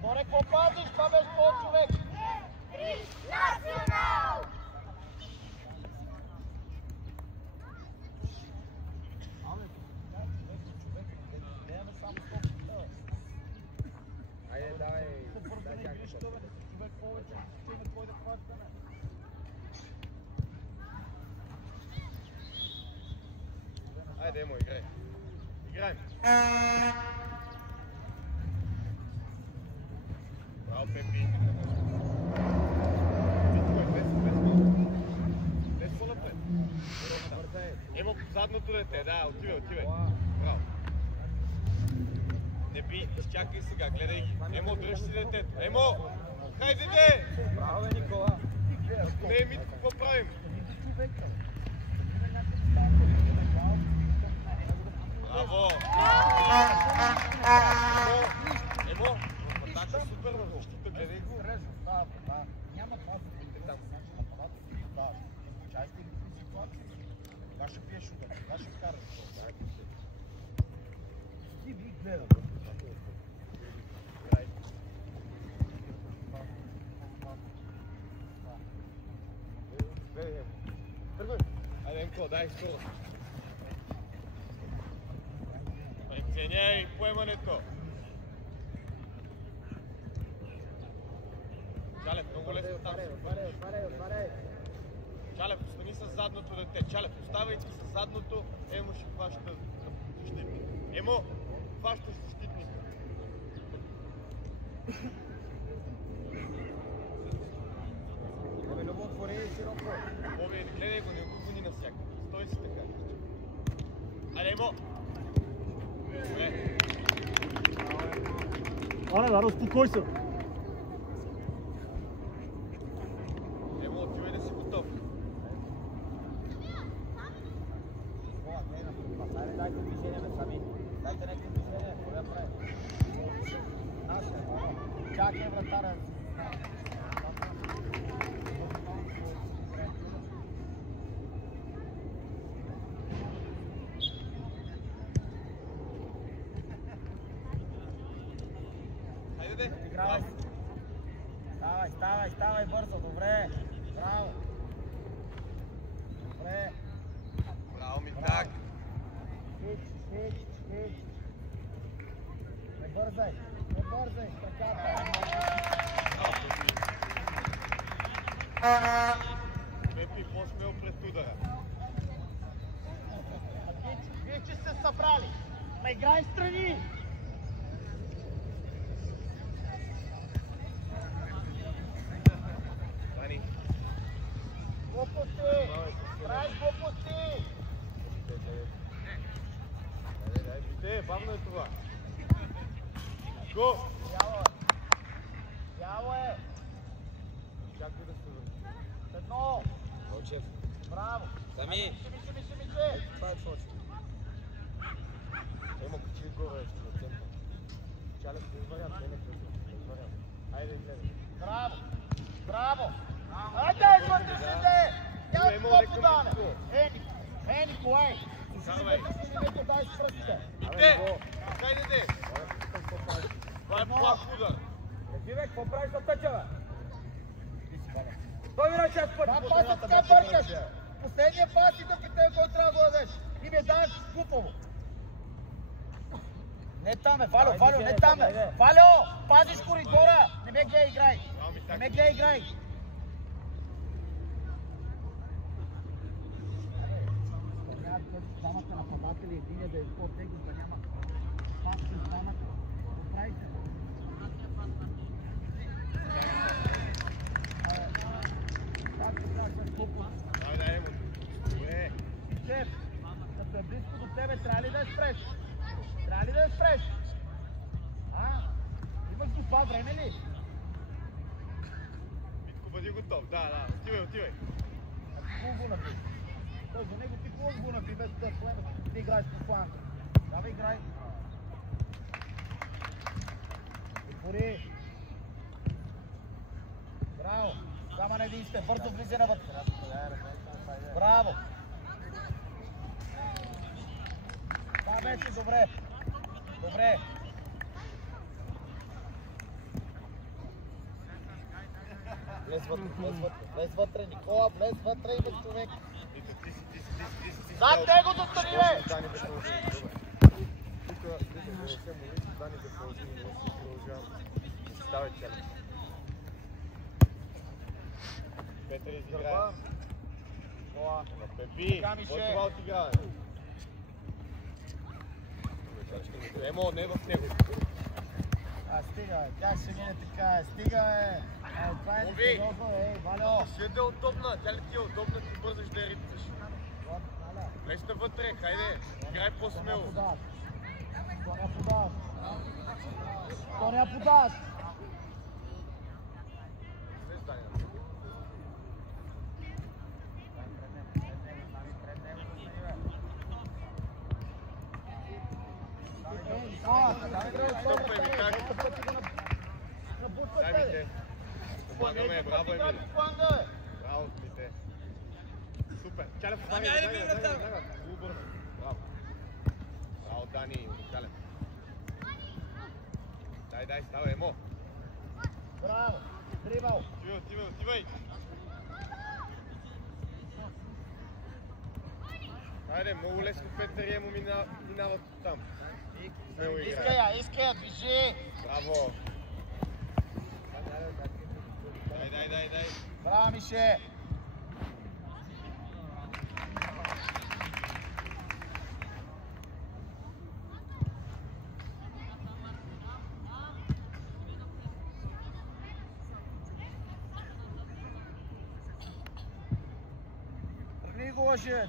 Теодоре, какво пазиш? Това беше твой човек! Национал! Айде, давай. Човек повече, ще има кой да хващане. Айде, Емо, играй. Играем. Браво, Пепи. Без по-напред. Емо, задното дете, да, отивай. Браво. Не би, изчакай сега, гледай ги. Емо, дръж си детето. Емо! Хайде, де! Браво, Никола! Не, Митко, какво правим? Браво! Емо! Атака супер на защита, гледай го. Няма пасите там. Чай сте ги ситуации. Кога ще пиеш удар? Кога ще вкараш? Ти ви гледам. Айде, Емко, дай скоро. Преценяй поемането. Чалев, много лесно там. Чалев, остани с задното дете. Чалев, оставайки с задното, Емо ще хваща защитник. Емо, хващаш защитника. Любо, отвори и широко. Боби, гледай го, не го гони навсякъде. Стой си така. Айде, Емо! Добре. Аре, Ларо, успокой се. Емо, отивай да си готов. Дайте движение, бе, сами. Дайте някакво движение. Кога прави? Чакай, вратаря. Ставай бързо, добре. Браво. Добре. Браво, Митак. Хич. Не бързай, така. Пепи, по-смел пред удара. Вие, че сте събрали. Ма играй страни. Глупости! Правиш глупости! Дай, бавно е това. Го! Яво е! Чакай да се върни. Едно! Вълчев. Браво! Сами! Мише! Това е точно. Емо, качи горе в центъра. Чалев, без вариант, не без вариант. Айде, гледай. Браво! Айде, вътре се де! Няма какво подаване! Николай! Слушайте, дай с пръстите! Ите! Хайде, де! Това е плах удар. Бе, какво правиш за тъча, бе? Той ми ръча с пъти! Това пасът така бъркаш! Последния пас и докато е кой трябва да го дадеш! И ми даваш глупаво! Не там, Валю, не там, Валю! Пазиш коридора! Не ме гледай, играй! Не ме гледай, играй! Двамата нападатели, един да е по-теглен, да няма пас с двамата. Правите. Дай, Емо. Добре. Шеф, като е близко до тебе, трябва ли да я спреш? Трябва ли да я спреш? Имаш до това време ли? Митко, бъди готов. Да. Отивай. Хубаво напи. Той за него ти хубаво напи, без да ти играеш по план. Давай, играй. Отвори. Браво. Само на един сте. Бързо влизай навътре. Браво. Това беше добре. Влез вътре, Никола, влез вътре, има човек. Ти си. Зад него застани, бе! Дани да положи. Тук не се моли, Дани да положи и си продължавам. Ставай челен. Петър изиграе. Пепи, това отиграе. Емо, не в него. Стига, бе, тя ще мине така, стига, бе. Това е несериозно, Валио. Ще да е удобна, тя ли ти е удобна, ти бързаш да я ритваш. Влез навътре, хайде, играй по-смело. Тоня подаш. Браво, Емил. Браво, Мите. Супер. Чалев, дай. Браво. Браво, Дани, уникален. Дай, ставай, Емо. Браво, дрибал. Отивай. Хайде, много лесно Петър и Емо минават там. Иска я, движи. Браво. Дай. Браво, Мише.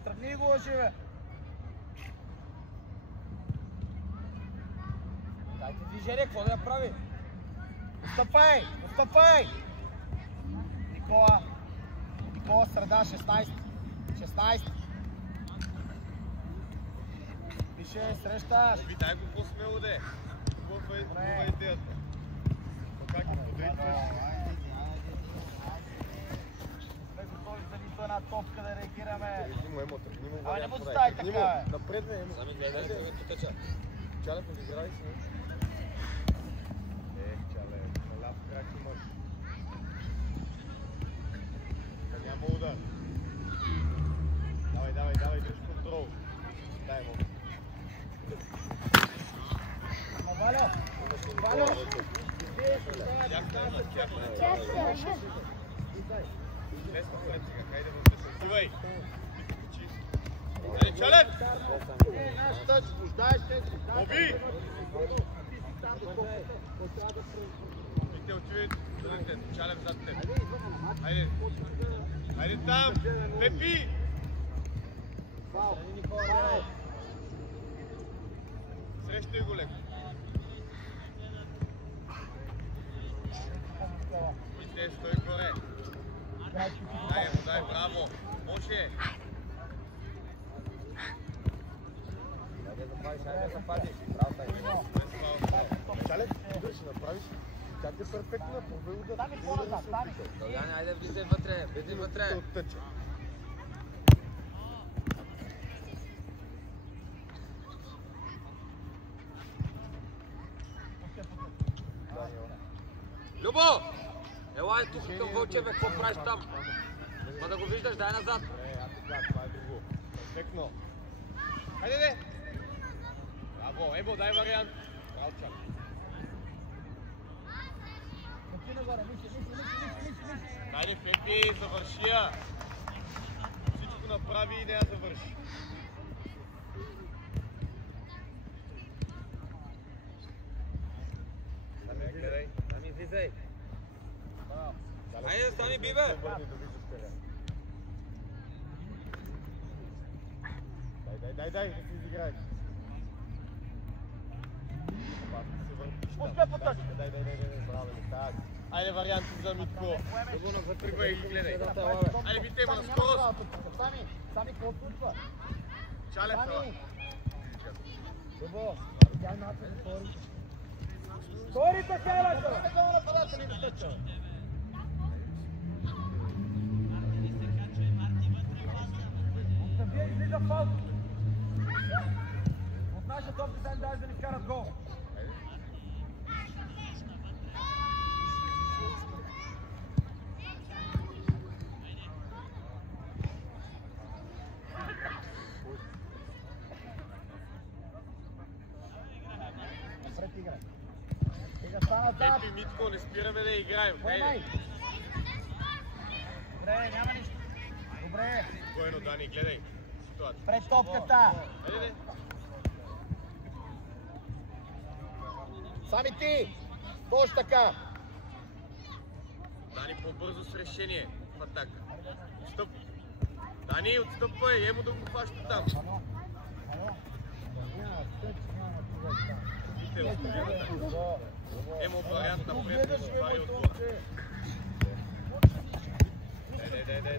Тръгни го, бе. Дайте движение, какво да я прави? Отстъпай! Никола среда, 16. Пише, срещаш. Дай го по-смело, де. Хубава е идеята. Но как ги подритваш? Нито една топка да реагираме. Тръгни му, не му стай така, бе. Напредне, Емо. Сами гледай, Чалев, изиграй си. Чалев, ляв крак имаш. Няма удар. Давай, дръж контрол. Дай, Емо. Валю! Лесно, пред сега, хайде вътре. Отивай! Чалев! Оби! Отивай, Чалев зад теб. Хайде там! Пепи! Срещай го леко. Мите, стой горе. Дай, браво. Може. Чалев, да ще направиш. Как е перфектно на провел да... Яне, айде влизай вътре. Оттъча. Любо! Елай тук към Вълчеве, какво правиш там? Ма да го виждаш, дай назад. Това е друго. Перфектно. Хайде! Браво, Емо, дай вариант. Браво, Чалев. Хайде, Пепи, завърши я. Всичко направи и не я завърши. Гледай. Ами влизай. Айде, стани, бибе! Дай, да си изиграеш. Успя потък! Дай, браво, так. Айде варианти за Митко. Тръгвай и гледай. Айде, Мите, има на скорост. Сами, какво случва? Чалев, Любо, тя начин отвори. Стори така, бе! Това не го нападатели да теча. Отъбия излиза фал. От нашата топка сега дай да ни вкарат гол. Назад. Пепи, Митко, не спираме да играем. Поемай. Добре, няма нищо. Добре. Спокойно, Дани, гледай ситуация. Пред топката. Айде. Сами ти. Точно така. Дани, по-бързо с решение в атака. Отстъп. Дани, отстъпвай, емо да го хваща там. Емо вариант напред, да се вари отбор.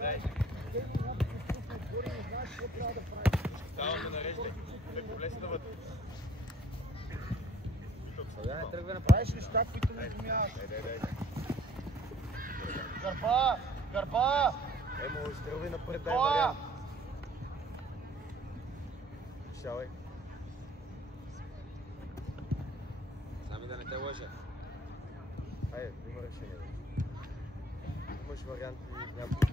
Дай. Даваме нарежда. Да го влез навътре. Не тръгва да правиш неща, които не помяваш. Дай. Гърба! Емо, изтръгвай напред, дай Кола! вариант. Сявай. Сами да не те лъжа. Хайде, има решение. Имаш варианти някой.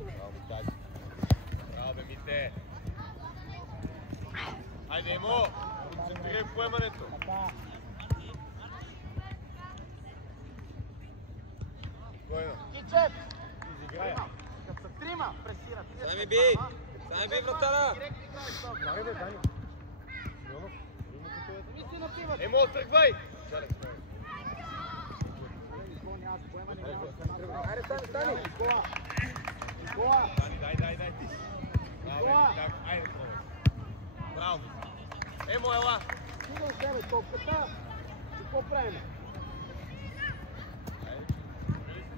Браво, Таси. Браво, бе, Мите. Хайде, Емо! Концентрирай поемането. Спокойно. Кичев! Изиграй. Като са трима, пресират. Сами би! Сами би вратара! Дай, бе, Дани. Силонов. Мисли на пиват. Емо, тръгвай! Чале, Айде, стани! Никола! Дай. Браво, бе, так, айде, пробвай. Браво. Емо, ела! Стига от тебе топката. И какво правим?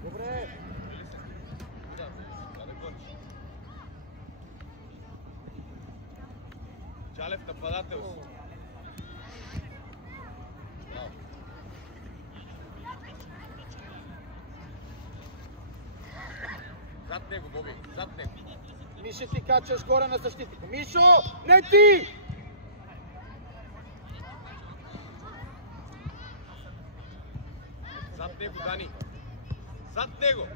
Добре. Чалев нападател си. Браво. Зад него, Боби, зад него. Мишо, ти качваш горе на защитника. Мишо, не ти! Зад него, Дани. Зад него.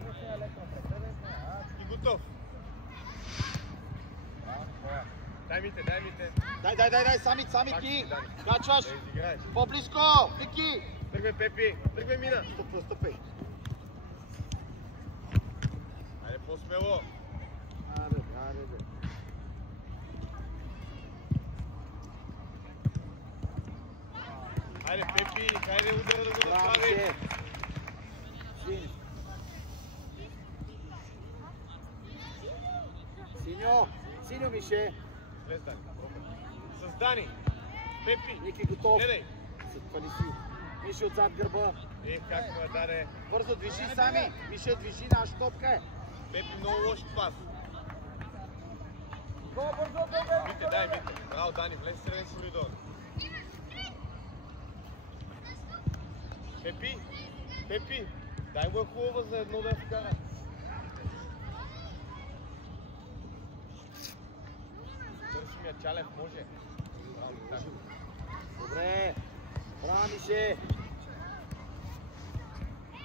И готов. Дай мите. Дай, сами ти! Качваш! Да изиграеш. По-близко! Вики! Тръгвай, Пепи. Тръгвай, Мина. Стъпай. Айде, по-смело. Аре. Айде, Пепи. Хайде, удара да го Браво, направи. Мише! Синьо, Мише! Влез, Дани. С Дани. Пепи. Ники готов. Гледай. Сътвали си. Мише отзад гърба. Как му я даде. Бързо движи сами. Мише движи, наша топка е. Пепи, много лош пас. Бързо, Мите. Браво, Дани. Влез в среден коридор. Пепи. Дай му е хубава за едно да я вкара. Търси ми я, Чалев, може. Браво, така. Добре. Браво, Мише.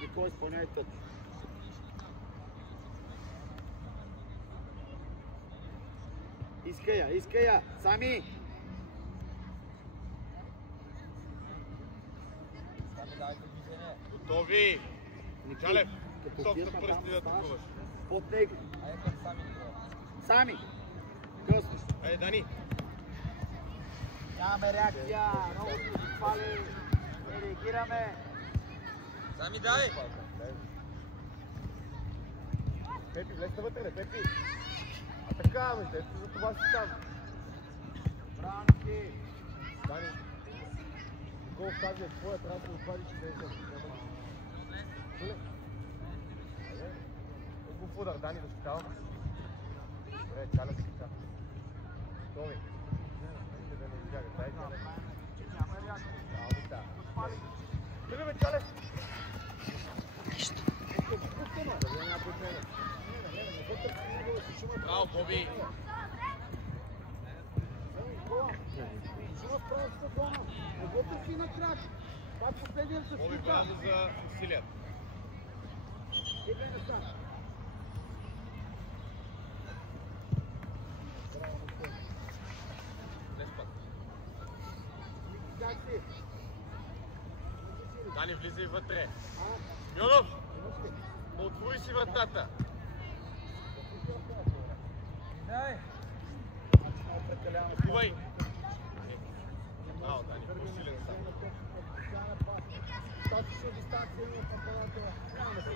Никой изпълняй тът. Иска я. Сами. Готови. Чалев, Като топ пият на натам, пръсти да ставаш. атакуваш. Под него. Сами. Късно. Айде, Дани. Нямаме реакция. Много ни фали. Не реагираме. Сами дай! Пепи, влез навътре, Пепи. А така, бе, ето за това си там. Бранки. Дани, Никол казва, твоя трябва да се отвадиш и да е взема. Чуле? Айде. Ето удар, Дани, да си дава. Добре, Чалев си така. Готови. Вижте да не избяга. Дай, Чалев. Няма реакция. Браво, да. Тръгвай, бе, Чалев. Браво, Боби. Шумов право с зона. Не го търси на крак. Това е последния Боби, защита. браво за усилията. Идвай насам. Днес път. Как си? Дани, влизай вътре. Йонов, отвори си вратата. Отивай. Браво, Дани, по-силен сам. Достатъчно дистанция има в апарата. Няма да се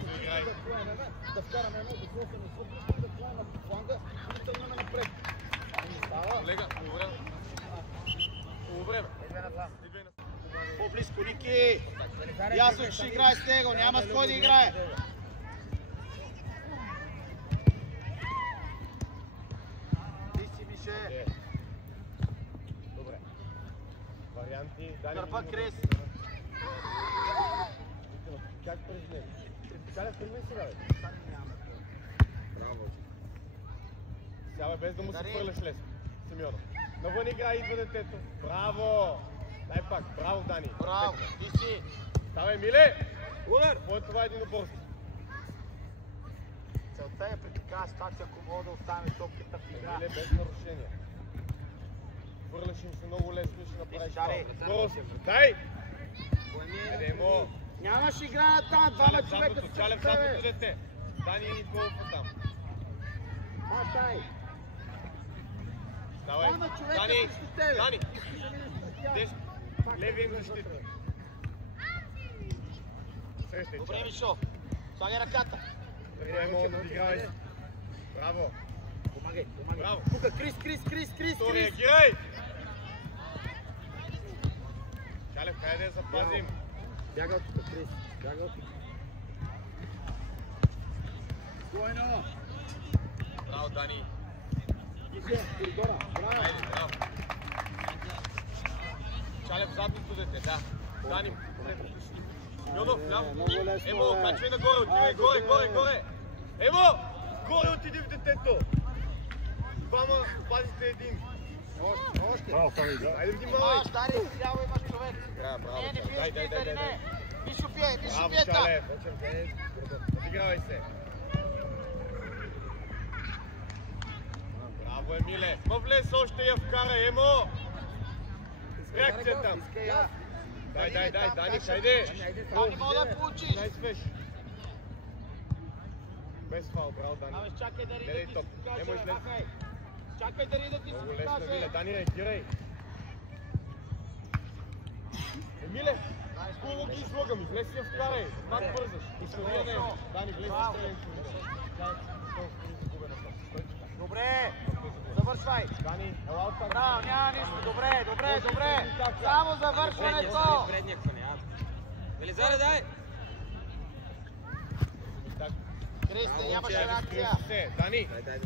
да вкараме едно, да слушаме свърши, да хванем на фланга и да тръгнем напред. Колега, по време. По време. По-близко, Ники! Ясно, че ще играе с него, няма с кой да играе. Ти си, Мише. Добре. Варианти. Кърпа Крис. Как през него? Чалев при мен си, бе? Браво. Сега, без да му се хвърляш лесно. Симеонов. Навън игра, идва детето. Браво! Дай пак. Браво, Дани. Браво, ти си. Ставай, Миле! Удар! Това е единоборство. Целта е при такава ситуация, ако мога да оставим топката в игра. Миле, без нарушения. Хвърляш им се много лесно и ще направиш това. Скоро си. Дай! Едемо! Нямаш игра там, двама човека с Чалев задното дете. Дани и Николов там. Матай! Давай. Двама човека Дани! срещу тебе. Дани! Левия защита. Срещай. Добре, Мишо. Слагай ръката. Едемо, подигравай се. Браво. Помагай. Браво. Тука, Крис. То реагирай! Чалев, хайде да я запазим. Бяга от тук, Крис. Бяга от тук. Спокойно. Браво, Дани. Иде, коридора. Браво. Хайде, браво. Чалев, задното дете, да. Дани, Йонов, ляво. Много лесно, Емо, бе. качвай нагоре, отивай, горе. Емо, горе отиди в детето. Двама, пазите един. Още. Айде внимавай. Стари, трябва имаш човек. Браво, Не дай. пиеш, не. Мишо пие, Браво, там. Чалев. Подигравай се. Браво, Емиле. Ма влез още я вкарай, Емо. Реакция там. Дай, Дани, хайде. Това не мога да получиш. Най-свеж. Без фал, браво, Дани. Абе, чакай да Гледай рида топ. ти се Емо, покаже. излез. Махай. Чакай да рида ти се Много лесно, Емиле. покаже. Дани, реагирай. Емиле, хубаво ги излъгам. Влез я вкарай. Пак бързаш. Изследване. Дани, влез и стреляй. Добре, завършвай. Дани, ела оттам. Браво, няма нищо. Добре. Само завършването. Велизаре, дай! Кристи, нямаше реакция. Дани, хайде.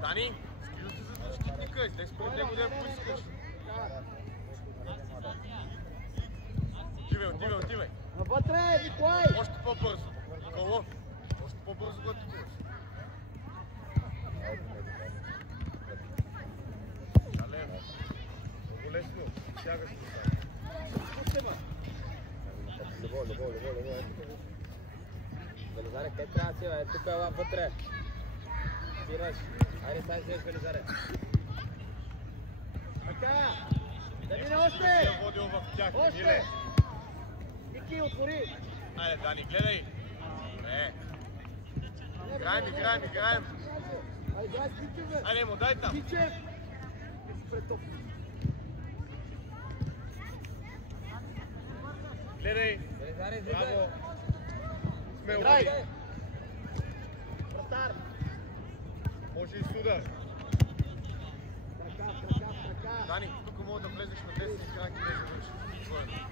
Дани, скрил се за защитника. Дай според него да я поискаш. Отивай. Навътре, Николай. Още по-бързо. Николов, още по-бързо го атакуваш. Чалев, много лесно. Сягаш го там. Добро. Велизаре, къде трябва да си, бе? Тук е вътре. Спираш. Айде, сега излез, Велизаре. Така. Да мине още. Се е водил в тях, Още. Миле. Ники, отвори. Айде, Дани, гледай. Играем. Айде, играй с Кичев, бе. Айде, му дай там. Кичев. Пред топ. Гледай. Браво. Смело. Играй. Вратар. Може и с удар. Крака. Дани, тук мога да влезеш на 10 крак и да завършиш. Твоето.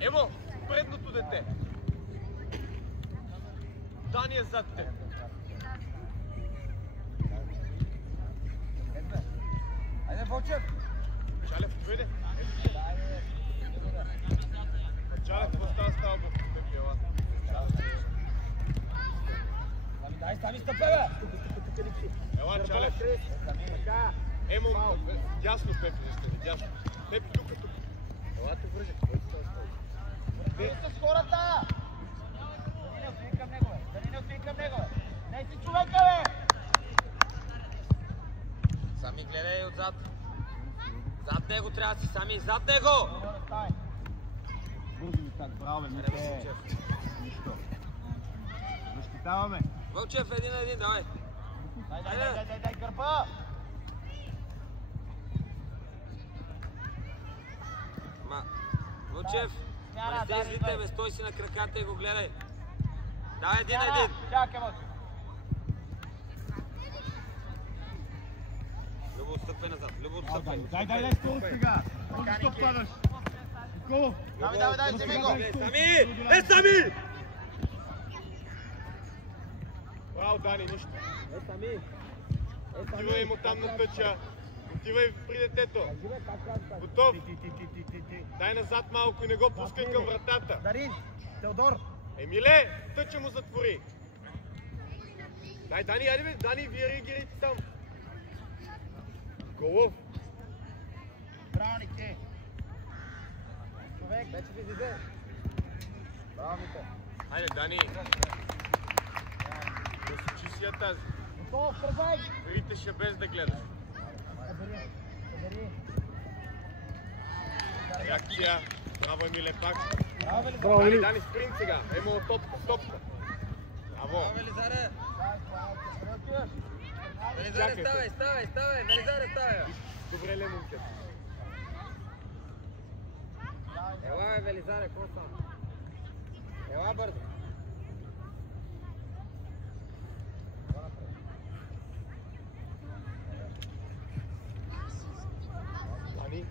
Ево, предното дете. Дани е зад теб. Айде, Вълчев. Чалев, дойде. Чалев, какво става бог? Дай, стани стъпе, бе. Ела, Чалев. Така. Емо, дясно Пепи да сте, дясно. Пепи, тук. Ела, те вържи. Вие с хората! Да не отвин към него, бе. Не си човека, бе. Отзад. Зад него трябва да си, Сами, зад него! Бързо ми так, браво, бе, Мите. Нищо. Защитаваме. Вълчев, един на един, давай. Дай, гърба! Вълчев, не се излитай, бе, стой си на краката и го гледай. Давай един на един. Чакай, мъж. Любо, отстъпай назад. Любо, отстъпай. Дай, скоро сега. Защо падаш? Николов. Давай, вземи го. Сами! Сами! Браво, Дани, нищо. Сами! Отивай му там на пъча. Отивай при детето. Готов? Дай назад малко и не го пускай към вратата. Дарин, Теодор. Емиле, тъча му затвори. Дай, Дани, айде бе, Дани, вие реагирайте там. Николов. Браво, Нике. Човек, вече ви излезе. Браво, Мите. Айде, Дани. Да си чи си я тази. Готов, тръгвай. Ритеше без да гледаш. Събери. Реакция. Браво, Емиле, пак. Браво, Дани, Дани, спринт сега. Емо, топка. Браво. Велизаре! Чакай Велизаре, се. ставай! Велизаре, ставай! Добре ли, момче? Ела, Велизаре, какво стана? Ела бързо! Дани,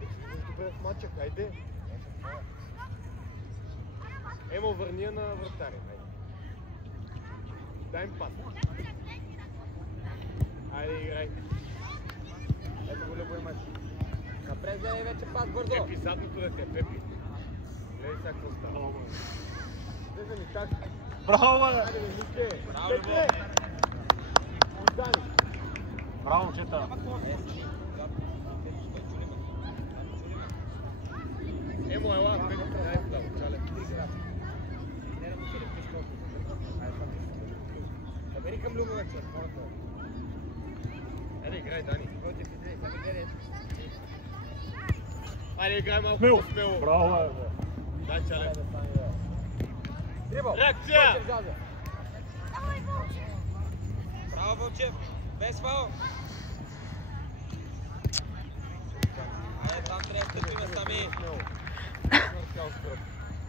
да си видиш добре в матча, хайде. Емо, върни я на вратаря. Дай им пас. Айде, играй. Ето го, Любо, имаш. Напред гледай вече пас бързо! Пепи, задното дете, Пепи. Гледай сега какво става. Влезе ми так. Браво, бе! Айде, бе, Мике. Браво, Любо! Дани. Браво, момчета! Емо, ела, Пепи, дай там, чале. Събери към Любо вече! Айде, играй, Дани. Сами гледай! Айде, играй малко Смело! по-смело. Браво, бе! Дай, чале. Дрибъл! Реакция! Браво, Вълчев! Без фаул! Айде, там трябва да стъпиме Сами!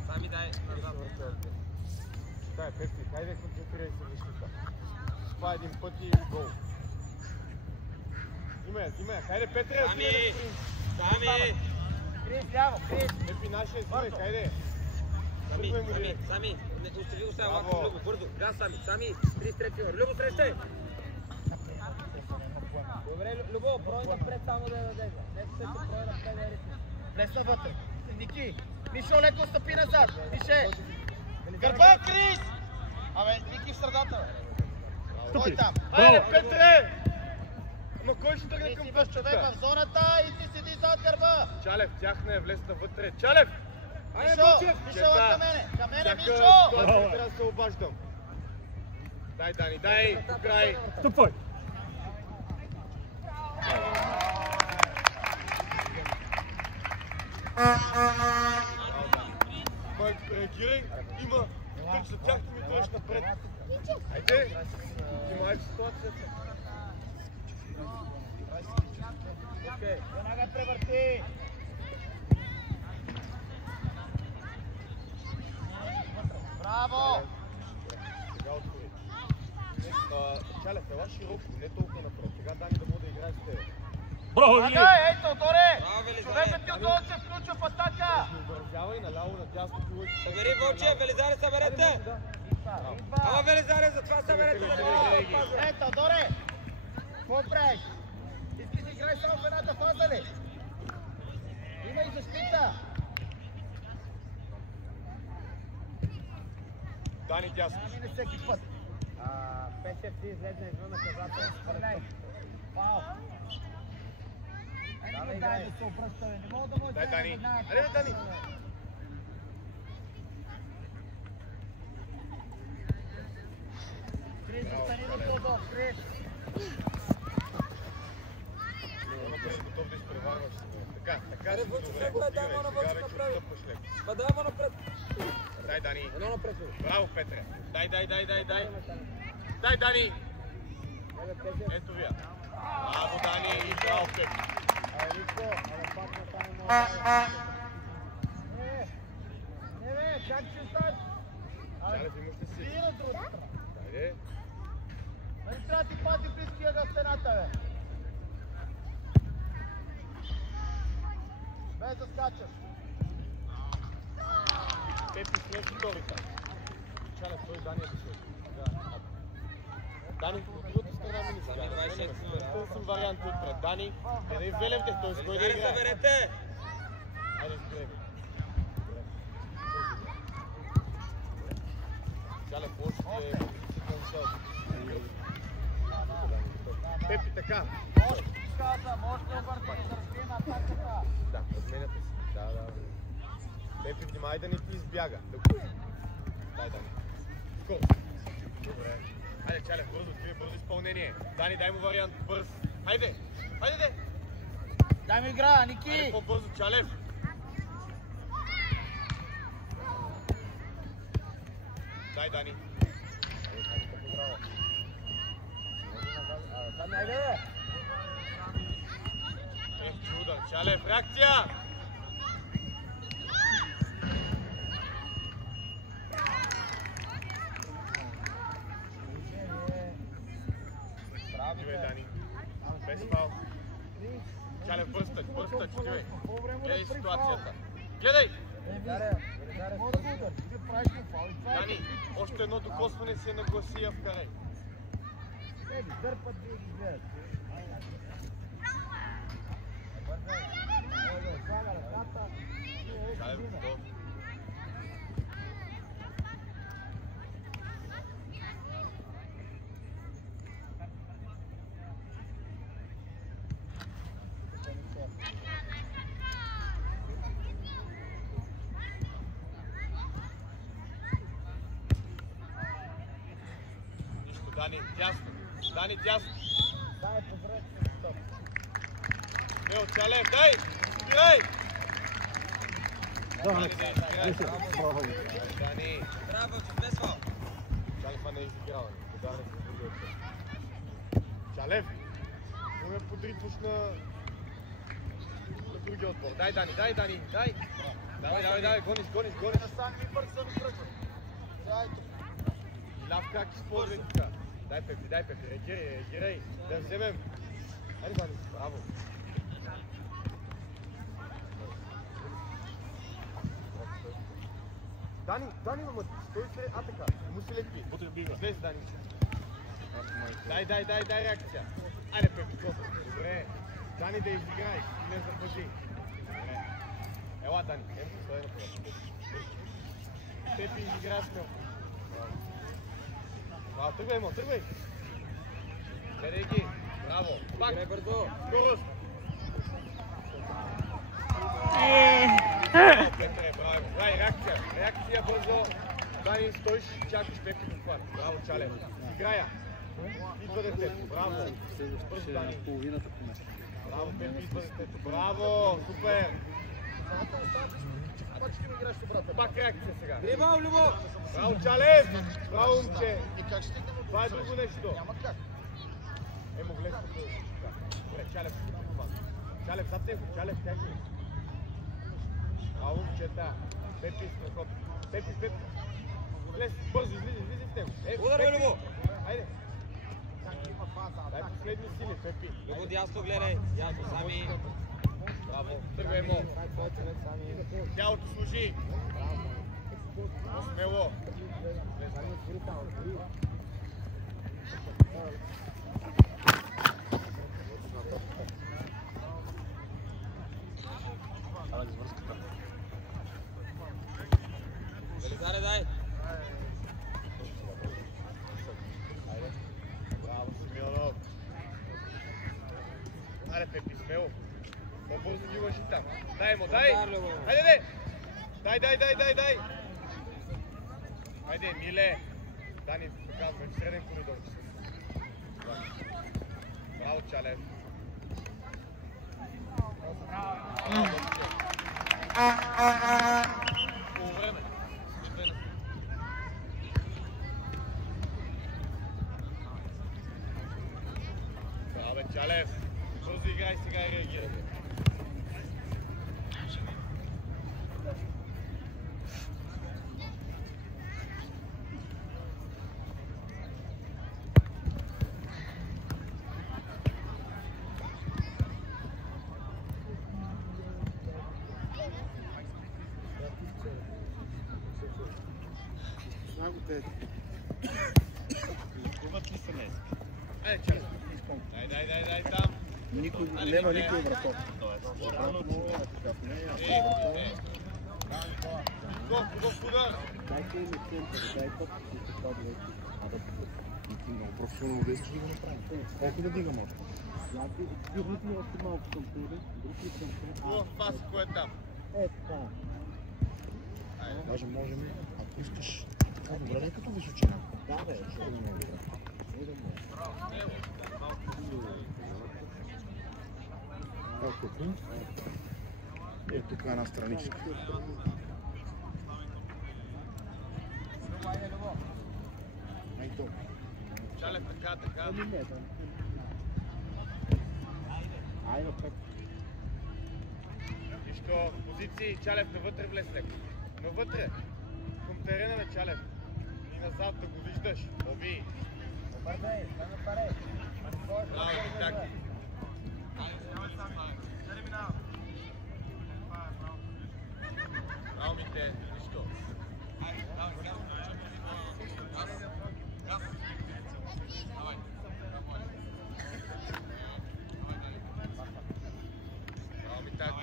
Сами дай назад! Дай, Пепи, хайде концентрирай се личника. Това е един път и гол. Има я, хайде Петре! Сами! Сами! Крис, ляво, Крис. Пепи, нашия взимай, хайде! Сами! Остави го сега, Браво. лако Любо, бързо! Газ, Сами! 33 номер! Любо, срещай! Добре, Любо, брой напред само да даде. Не се брой напред да ритми. Влез навътре. Ники. Мишо, леко стъпи назад. Мише. Гърба, Крис. Абе, Ники в средата. Стой там. Хайде, Петре! Ама кой ще тръгне Ти към си в човека пъщата? в зоната и ти седи зад гърба. Чалев, тяхна е влез навътре. Чалев! Айде, Мишо, Вълчев! Мишо, към мене. Към мене, Всяка Мишо. ситуация трябва да се обаждам. Дай, Дани, дай, по край. Стъпвай! Май, реагирай, има. Тъч за тях ми тръгнеш напред. Айде, ти май в ситуацията. Окей. Веднага превърти. Браво. Сега отвори. Чалев, ела широко, не толкова напред. Сега Дани да мога да играе с теб. Браво, Вили! Дай, ето, Торе. Браво, Велизаре! Човекът ти отдолу се включва в атака. Не обързявай наляво, надясно, пилой. Събери, Вълчев! Велизаре, съберете! Ама, Велизаре, затова съберете, за да не го Ей, Тодоре! Какво правиш? Искаш да играеш само в едната фаза ли? Има и защита! Дани дясно. Да мине всеки път. Печев си излезне извън наказателно. Хвърляй. Фаул. Давай, дай да се обръщаме. Не мога да му Дай, Дани. веднага. Айде, бе, Дани. Крис, остани на това, Крис. Варваш се. Така, така. Аре, Вълчо, бе, дай му на Вълчо направи. Ма дай му напред. Дай, Дани. Едно напред. Браво, Петре. Дай. Дай, Дани. Ето вие. Браво, Дани. И браво, Петре. Не, как ще стане? Чалев, имаш ли си? Вие на другата. Дайде. Нали трябва да ти пази близкия до стената, бе? Без да скачаш. Пепи, смеши долита. Чалев, той Дани е дошъл. Дани, от другата страна ми не сега. Търсим вариант отпред. Дани, да и Велевте, той с кой да играе. Съберете! Айде, спреми. Чалев, лошо ти е към шоу. Пепи, така. Може да ти каза, може да обърне и да развие на атаката. Да, разменяте се. Да. Пепи, внимай да не ти избяга. Дай, Дани. Скоро. Добре. Хайде, Чалев, бързо изпълнение. Дани, дай му вариант, бърз. Хайде, де. Дай ми игра, Ники. Хайде по-бързо, Чалев. Дай, Дани. Айде. Чудо, Чалев, реакция! Живе, Дани. Без фал. Чалев, бърз тъч, живе. Гледай ситуацията. Гледай! Дани, още едно докосване се нагласи я вкарай. Чалев, готов. Дани, дясно. Дай, позрете, стоп. Ео, Чалев, дай! Спирай! Дани, Дани. Браво, без фал. Чалев не е изиграл. Ударен с другия отчет. Чалев! Не ме подритваш на другия отбор. Дай, Дани, дай! Давай, гониш. Сам ми бързо ми тръгва. Дай тук. Лав как използвай така. Дай, Пепи, реагирай. Да вземем. Айде, Дани, браво. Дани, мама, стой се, така. Му се лепи. Слез, Дани. Дай реакция. Айде, Пепи, готов. Добре. Дани да изиграй. Не запази. Добре. Ела, Дани. Стой напред. Пепи изиграй смел. Браво, тръгвай. Гледай ги. Браво. Пак. Играй бързо. Скорост. Петре, браво. Дай, реакция бързо. Дани, стоиш, чакаш Пепи да хвана. Браво, Чалев. Играя. Идва детето. Браво. Бързо, Дани. Браво, Пепи, идва детето. Браво, супер. Пак реакция сега. Грибал, Любо! Браво, Чалев. Браво, момче. И как ще те Това е друго нещо. Няма как. Емо, влез тук. Добре, Чалев. Чалев, зад него. Чалев, тягни. Браво, момчета. Пепи, страхот. Пепи. Влез, бързо, излизи в него. Ударвай, Любо! Хайде. Има фаза. Дай последни сили, Пепи. Любо, дясно гледай. Дясно, сами. Браво. Тръгвай, Емо. Тялото служи. Смело. Велизаре, дай! Браво, Симеонов. Аре, Пепи, смело. По-бързо ги лъжи там. Дай му, дай! Хайде! Дай! Хайде, Миле! Дани, показваме в среден коридор. Браво, Чалев. По време. Абе, Чалев, бързо играй сега и реагирай. Куват ли се днес? Ей, Чалев. Дай там. Няма никой врата. Хубав удар. Дайте ми център, дай път и се падва. Много професионално действаш да го направим. Колко да дигам още? Дигнете ми още малко към тебе, друг ли към тебе? Хубав пас, кой е там? Това. Даже можем, ако искаш, добре ли като височина? Да, бе, ще да ме добре. Колко ти? Е, тук една страничка. Най-долу. Чалев, така. Айде, пак. Вижко, позиции, Чалев навътре влез леко. Навътре, към терена на Чалев. И назад да го виждаш. Оби. Браво, так. Браво, Мите, Вижко. Браво, Митак.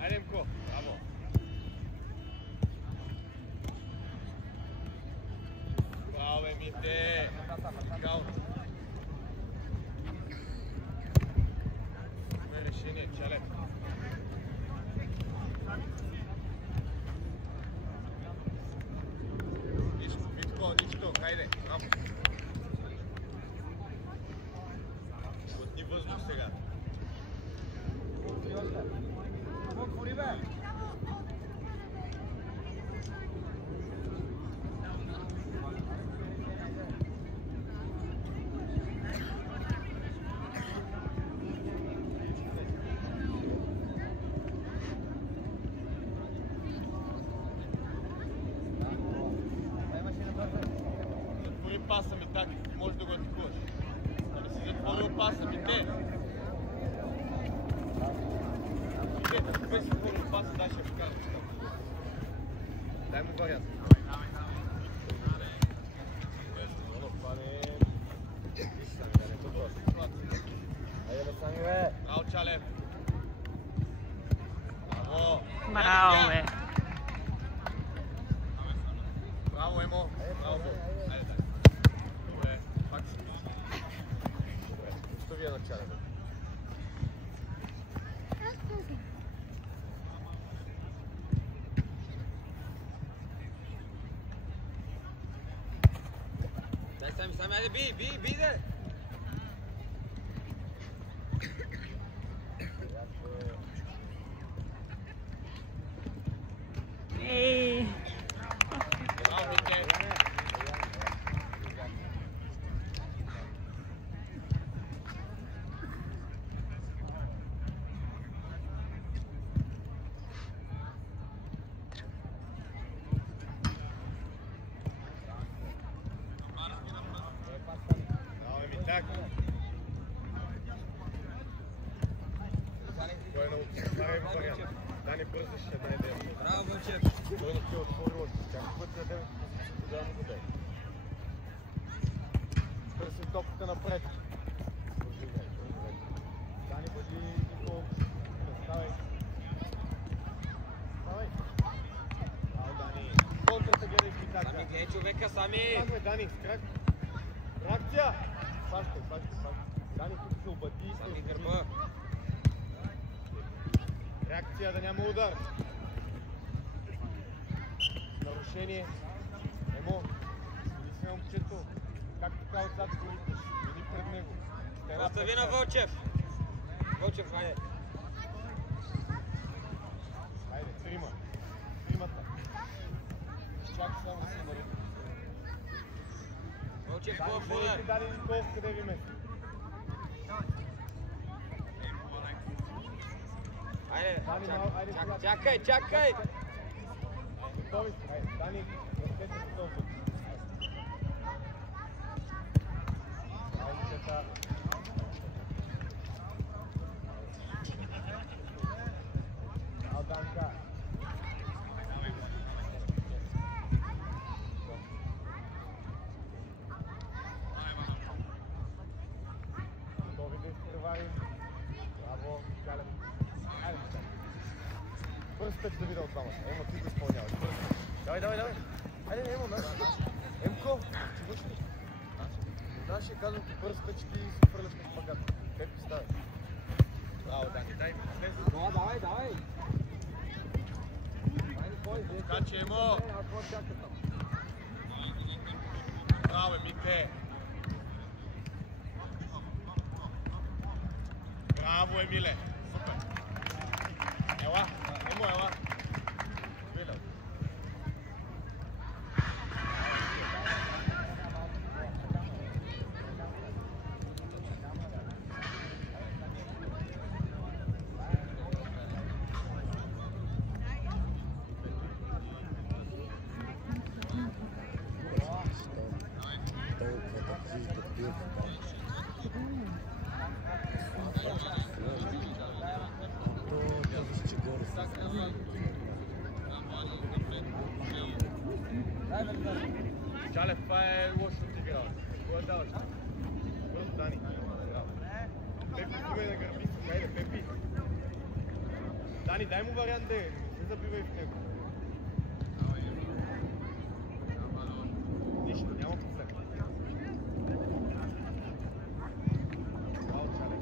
Айде, Мко, браво. Браво, бе, Мите. Кал. Добре решение, Чалев. Ничко, хайде, браво. Отни въздух сега. Затвори паса ми так, може да го атакуваш. Да не си затворил паса ми, те. Без затворил паса, дай ще покажа. Дай му вариант. Браво, Чалев. Браво. Браво, бе. Браво, Емо. Браво, Бо. Айде, дай. Добре, пак си. Добре, остави на Чалев. Дай сами, айде, би, де! Ей! Браво, Мите. Браво, Митак. Той е много вариант. Дани бързаш една идея. Браво, Вълчев! Той не ти отворил. Как път да дадем, тогава му го дай. Търсим топката напред. Дани, бъди Никол. Ставай. Ставай. Браво, Дани. Контрата гледай в Митака. Сами, гледай човека, сами! Сами, Дани, крак. Реакция! Фащай. Дани, тук се обади и Сами гърба! Реакция да няма удар. Нарушение. Емо, мили се на момчето. Как така отзад го викаш? Мини пред него. Остави на Вълчев. Вълчев, хайде. Хайде, трима. Тримата. Чакай само да се мари. Вълчев, хубав удар. Дани Николов, къде ви место? Хайде, чакай, чакай. Готови сте, хайде. Дани, разпете се този път. Момчета. Данка. Готови да изпреварим. Браво, Галев. Хайде, Мичак. Бърз път да видя от двамата. Емо, ти го изпълняваш. Давай, давай, давай. Хайде, Емо, на. Емко, че върши ли? Да, ще казвам ти бърз пъчки и се фърляш на пагата. Пепи стави. Браво, Дани, дай ми. Давай, давай. Скачи, Емо! Браво, Емиле! Браво, Емиле! Супер! Ела! Емо, ела! Видал! Чалев, това е лошо отиграл. Кога даваш? Бързо, Дани. Пепи, стигай на гърби си. Хайде, Пепи. Дани, дай му вариант, де. Не се забивай в него. Нищо, няма подсек. Браво, Чалев.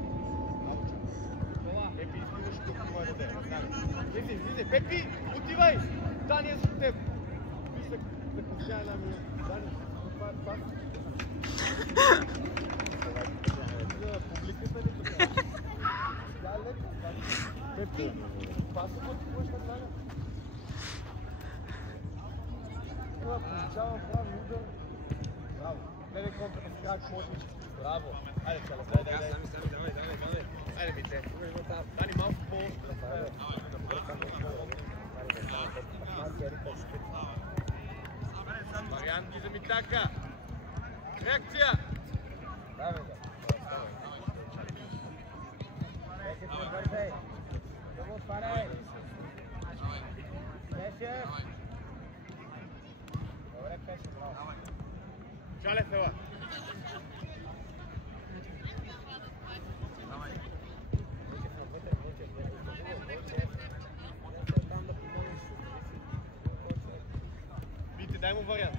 Браво, Чалев. Пепи, избиваш тук, това е де. Влизи, влизи. Пепи, отивай! Дани е за теб. Виж се косяе една минута. Дани, това е пас. Публиката ли така? Да, леко. Пепи, пасът го ти пуеш на Дани. Това получава прави удар. Браво. Гледай контрата с крак, мощнички. Браво. Хайде, Чалев, дай. Давай. Хайде, Мите. Дани, малко по-остро. Мариан ги за Митака. Реакция! Давай, да. Нека се бързай. Да го отваряй. Пеше. Добре, Пеше, браво. Чалев, ела. Вите, дай му вариант.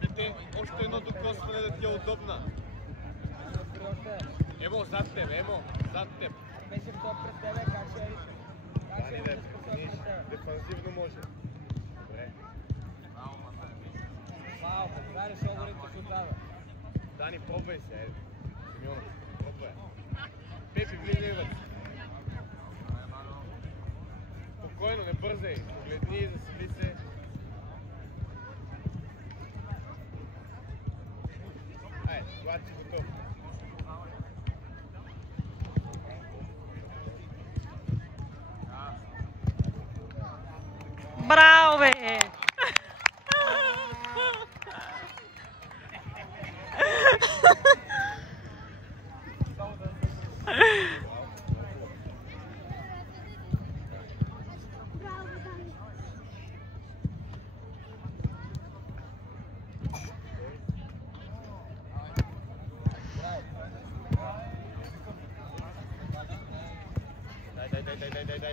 Вите, още едно докосване да ти е удобна. Емо, зад теб, Емо, зад теб. Беше топ пред тебе, как ще е? Дани, да е дефанзивно може. Добре. Вау, това реши огорите си отдава. Дани, пробвай се, айде. Симеонов, пробвай. Пепи, влизай вътре. Спокойно, не бързай. Погледни, засили се. Айде, когато си готов. Браво, бе!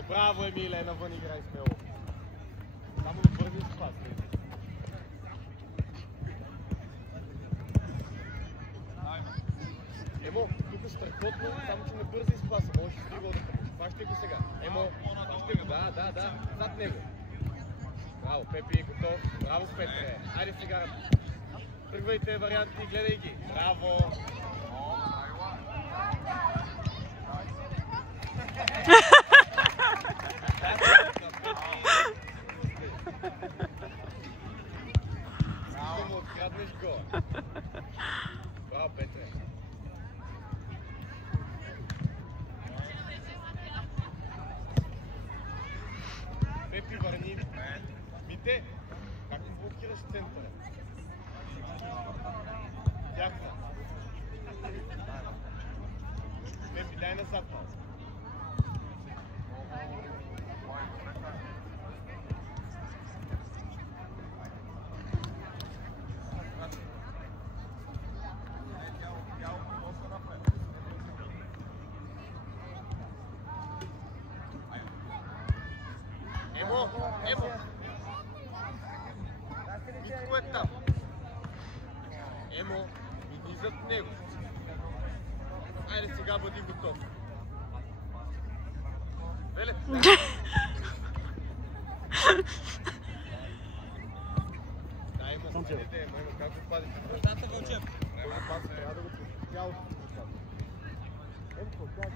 Браво, Емиле, навън играй смело. Само не бързи с пас. Емо, тук страхотно, само че не бързи с паса. Можеш да го да хващай го сега. Емо, хващай го, да, зад него. Браво, Пепи, готов. Браво, Петре. Айде сега. Тръгвайте варианти, гледай ги. Браво. Искам да откраднеш го. Браво, Петре. Пепи, върни. Мите, как ми блокираш центъра? Дяхна. Пепи, дай назад. Емо! Никой е там. Емо, иди зад него. Айде сега бъди готов. Веле! Да, Емо, къде Емо, как го пади? Вратата Вълчев. Трябва да го пусти. Цялото го пусти. Емко, как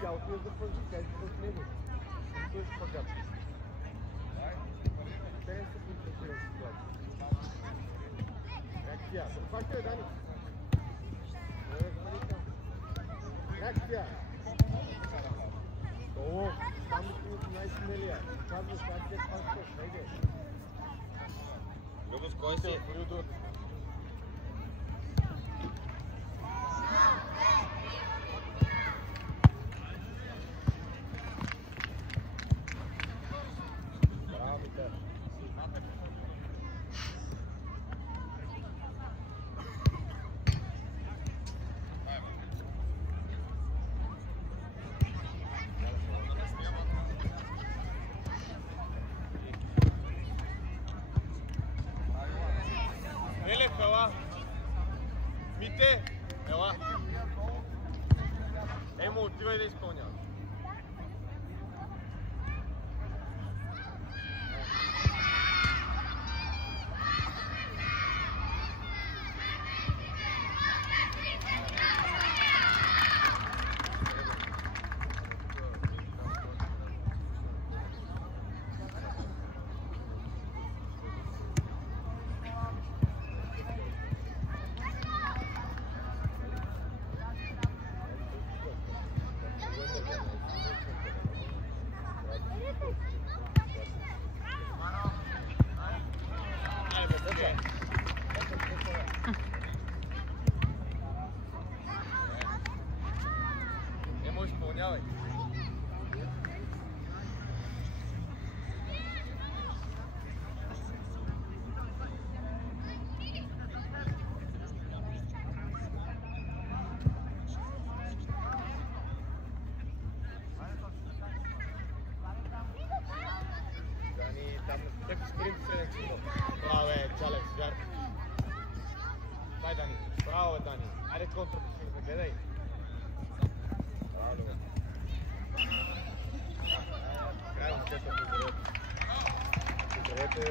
тя отива да пъзи, тя иска от него. Той е шпагат. Те не са концентрирани в ситуация. Реакция. Факта е, Дани. Реакция. Долу. Там си най-смелия. Казваш как е паскаш. Хайде. Любов, кой си? Людо. Еле, ела. Мите, ела. Емо, отивай да изпълнява. Емо, изпълнявай. Дани, там Пепи спринт среден цикъл. Браво, Чалев, звяр. Дай, Дани. Браво, Дани. Айде контра, гледай. Браво, крайно скета, поздравете. Поздравете,